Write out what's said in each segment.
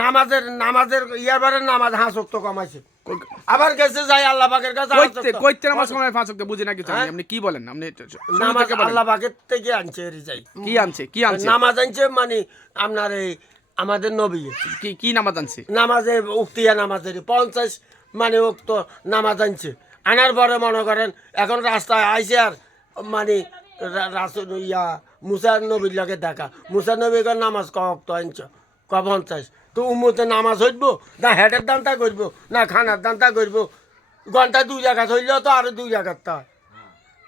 নামাজের নামাজের ইয়ারবারের নামাজ হাঁস তো কমাইছে। আবার গেছে যাই আল্লাহ পাকের কাছে কইতে কইতে নামাজ সময় পাঁচ ওয়াক্ত বুঝি না কিছু আমি। হ্যাঁ? আপনি কি বলেন? আপনি নামাজ আল্লাহ পাকের থেকে আনছে এর যাই। কি আনছে? কি আনছে? নামাজ আনছে মানে আপনার এই আমাদের নবী। কি কি নামাজ আনছে? নামাজে উক্তিয়া নামাজের পঞ্চাশ মানে উক্ত নামাজ আনছে। আনার পরে মনে করেন এখন রাস্তায় আইসে আর মানে রাসুল ইয়া মুসার নবীর লগে দেখা। মুসার নবীর নামাজ ক অক্ত আনছ? ক পঞ্চাশ। তো উমুতে নামাজ হইব? না হেডের দান্তা করব না খানার দান্তা করব ঘণ্টা দুই জায়গা হইলেও তো আরও দুই জায়গার তা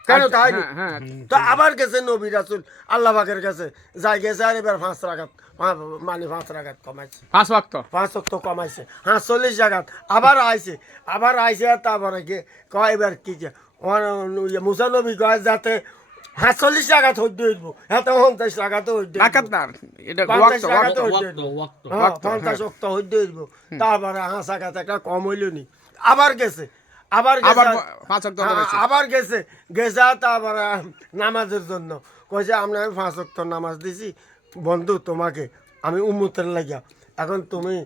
কেন তাই নি? হ্যাঁ হ্যাঁ তো আবার গেছে নবী রাসুল আল্লাহ পাকের কাছে। যাই গেছে আর এবার পাঁচ রাখাত মানে পাঁচ রাখাত কমাইছে। পাঁচ ওয়াক্ত? পাঁচ তো কমাইছে। হ্যাঁ চল্লিশ জায়গাত আবার আইছে আবার আইছে আর তারপরে কি কয় এবার কি যে? মুসানবী কয় যাতে চল্লিশ জায়গাত হইতে হইব পঞ্চাশ জায়গাতে হইতে রাকাত না এটা পঞ্চাশ ওয়াক্ত ওয়াক্ত ওয়াক্ত হ্যাঁ, ওয়াক্ত, পঞ্চাশ হ্যাঁ। অক্ত হইতে হইব তারপরে হাঁ জায়গাত একটা কম হইল নি। আবার গেছে। আবার গেছে। আবার পাঁচ ওয়াক্ত হ্যাঁ। আবার গেছে। গেছে তারপরে নামাজের জন্য। কইছে আমরা আমি পাঁচ অক্ত নামাজ দিছি। বন্ধু তোমাকে আমি উম্মতের লাগিয়া এখন তুমি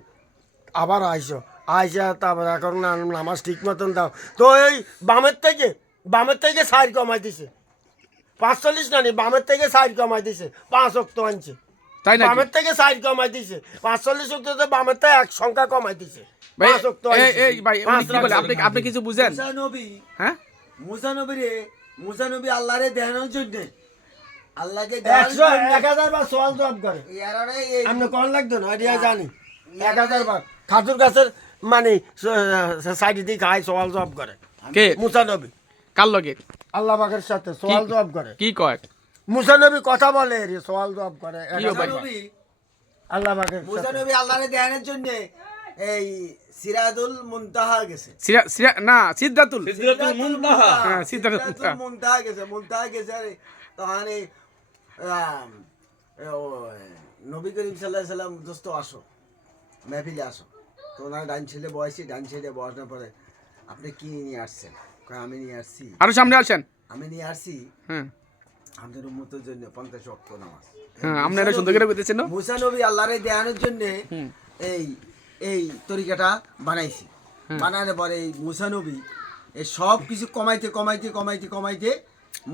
আবার আইসো। আইসা তারপরে এখন নামাজ ঠিক মতন দাও। তো এই বামের থেকে বামের থেকে সাইড কমাই দিছে। পাঁচচল্লিশ না নি বামের থেকে সাইড কমাই দিছে পাঁচ অক্ত আনছে। তাই নাকি? বামের থেকে সাইড কমাই দিছে পাঁচচল্লিশ অক্টতে বামের থেকে এক সংখ্যা কমাই দিছে পাঁচ অক্ত আপনি আপনি কিছু বুঝেন? মুসা নবী হ্যাঁ? মুসানবী রে মুসা নবী আল্লাহরে দেখানোর জন্য আল্লাহকে একশো এক হাজার বার সওয়াল জবাব করে। আপনি কখন লাগতো না? এটা জানি। এক হাজার বার। খাজুর গাছের মানে সাইডে দিয়ে খায় সওয়াল জবাব করে। কে? মুসানবী কার লগে? আল্লাহ পাকের সাথে সওয়াল জবাব করে। কি কয়? মুসানবী কথা বলে রে সওয়াল জবাব করে। নবী। আল্লাহ পাকের মুসা নবী আল্লাহরে জন্য এই সিরাজুল মুনতাহা গেছে। সিরা সিরা না সিদ্ধাতুল। সিদরাতুল মুনতাহা। হ্যাঁ, সিদরাতুল সিদরাতুল মুনতাহা। গেছে মুনতাহা গেছে আরে তখন এই নবী করিম সাল্লাহ সাল্লাম দোস্ত আসো। মেহফিলে আসো। তো ওনার ডান ছেলে বয়সী ডান ছেলে বসানোর পরে আপনি কি নিয়ে আসছেন? আমি নিয়ে আসছি। আরও সামনে আসেন। আমি নিয়ে আসছি। হ্যাঁ আমাদের উম্মতের জন্য পঞ্চাশ অক্ট নামাজ। হ্যাঁ আপনারা সুন্দর করে বলতেছেন? মুসা নবী আল্লাহরে দেয়ানোর জন্য এই এই তরিকাটা বানাইছি। বানানোর পরে এই মুসা নবী এই সব কিছু কমাইতে কমাইতে কমাইতে কমাইতে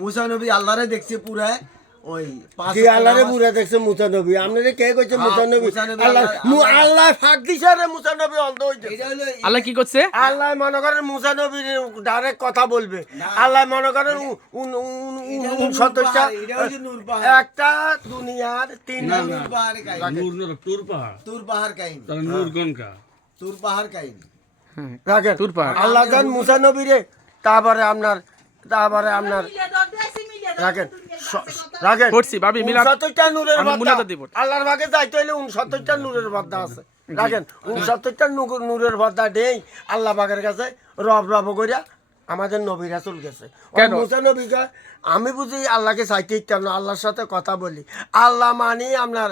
মুসা নবী আল্লাহরে দেখছে পুরা ওই পাঁচ কি ওয়াক্ত আল্লাহরে বুড়া দেখছে মুসানবী। আপনারে কে কইছে হ্যাঁ, আল্লাহ আল্লাহ- মু- আল্লাহ ফাঁক দিছে রে মুসানবী অন্ধ হইছে। আল্লাহ কি করছে? আল্লাহ মনে করেন মুসা নবীর ডাইরেক্ট কথা বলবে। আল্লাহ মনে করেন উ- উন- উন- এটা উন- হলো উনসত্তরটা নূর পাহাড়, এটা হচ্ছে নূর পাহাড়। একটা দুনিয়ার তিন না, তুর পাহাড় কাহিনী। নূর পাহাড়। তুর পাহাড় কাহিনী। নূর গনকা তুর পাহাড় কাহিনী। রাখেন। তুর পাহাড়। আল্লাহ জান মুসা নবীরে তারপরে আপনার তারপরে আপনার রাখেন। রাখেন। করছি, ভাবি, মিলাদ- উনসত্তরটা নূরের বাদ্দা আল্লাহর ভাগে যাইতে হইলে উনসত্তরটা নূরের বাদ্দা আছে। রাখেন। উনসত্তরটা নূর- নূরের বাদ্দা দেই আল্লাহ পাকের কাছে রব রব করিয়া আমাদের নবী রাসুল গেছে? মুসা আমি বুঝি আল্লাহকে চাইতে কেন আল্লাহর সাথে কথা বলি। আল্লাহ মানে আপনার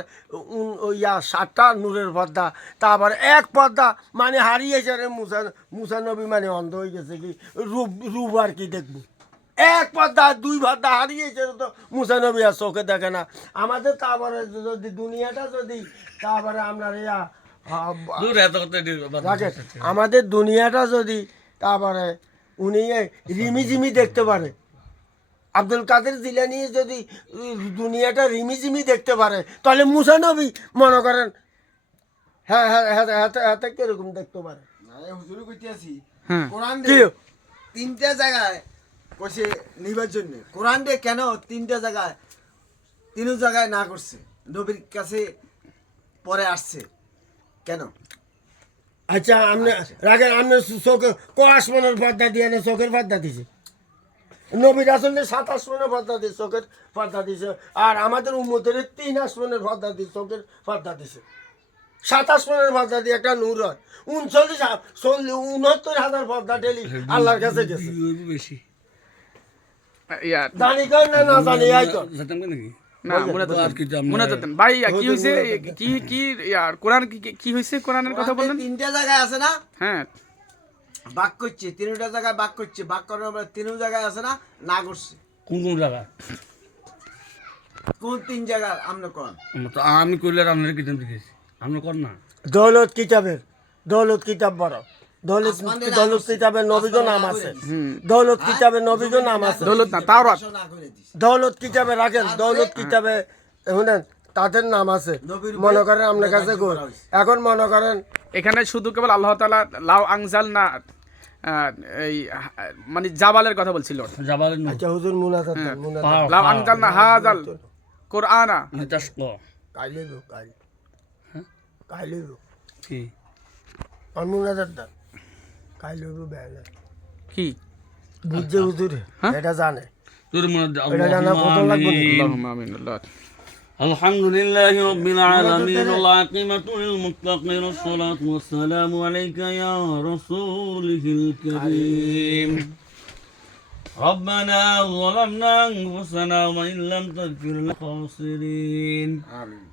ইয়া সাতটা নূরের পর্দা তারপর এক পর্দা মানে হারিয়েছে রে মুসা মুসা নবী মানে অন্ধ হয়ে গেছে কি? রূপ রূপ আর কি দেখব? এক পর্দা দুই পর্দা হারিয়েছে তো মুসা নবী আর চোখে দেখে না। আমাদের তারপরে যদি দুনিয়াটা যদি তারপরে আপনার ইয়া আমাদের দুনিয়াটা যদি তারপরে উনি এই রিমিঝিমি দেখতে পারে। আব্দুল কাদের জিলানি যদি দুনিয়াটা রিমিঝিমি দেখতে পারে তাহলে মুসা নবী মনে করেন হ্যাঁ হ্যাঁ হ্যাঁ হ্যাঁ হ্যাঁ কীরকম দেখতে পারে। হ্যাঁ কোরআন তিনটা জায়গায় করছে নিবার জন্য। কোরআন দে কেন তিনটা জায়গায় তিন জায়গায় না করছে? নবীর কাছে পরে আসছে। কেন? আচ্ছা আপনি রাখেন আপনি চোখে ক আসমানের পর্দা দিয়ে না চোখের পর্দা দিছে। নবীর আসলে সাত আসমানের পর্দা দিছে চোখের পর্দা দিছে। আর আমাদের উম্মতের তিন আসমানের পর্দা দিছে চোখের পর্দা দিছে। সাত আসমানের পর্দা দিয়ে একটা নূর হয়। উনচল্লিশ উনহত্তর হাজার পর্দা ডেলি আল্লাহর কাছে গেছে। বেশি। জানি কর না না জানি আই কর। যেতাম নাকি? না তো আর কি জানব। মনে তো ভাই কি হয়েছে কি কি ইয়ার কোরআন কি কি- কি হয়েছে কোরআনের কথা বললেন তিনটা জায়গায় আছে না? হ্যাঁ। বাক করছে তিনটা জায়গায় বাক করছে বাক করার পরে তিন জায়গায় আছে না? না করছে। কোন কোন জায়গা কোন তিন জায়গা আমরা কোন তো আমি করলে আর আপনারা কিতাব দেখেছি আপনি কর না। দৌলত কিতাবের দৌলত কিতাব বড় দৌলত দৌলত কিতাবের নবীগো নাম আছে? দৌলত কিতাবে নবীগো নাম আছে। দৌলত না তাওরাত। দৌলত কিতাবে রাখেন দৌলত কিতাবে শুনেন তাদের নাম আছে। মনে করেন আপনার কাছে। এখন মনে করেন এখানে শুধু কেবল আল্লাহ তাআলা লাউ আংজাল না এই মানে জাবালের কথা বলছিল। যাবালের নূর। আচ্ছা হুজুর মুনাজাত মুনাজাত। লাউ আংজাল না হাজাল। কোরআনা। নিতাস ক? আর মুনাজাত দেন কাই লইব বেলা কি বুঝছে হুজুর এটা জানে তোর মনে দে এটা জানা কত লাগবে আমিন। আল্লাহুম্মা আমিন আল্লাহ الحمد لله رب العالمين والعاقبة للمتقين والصلاة والسلام عليك يا رسوله الكريم ربنا ظلمنا أنفسنا وإن لم تغفر لنا خاسرين আমিন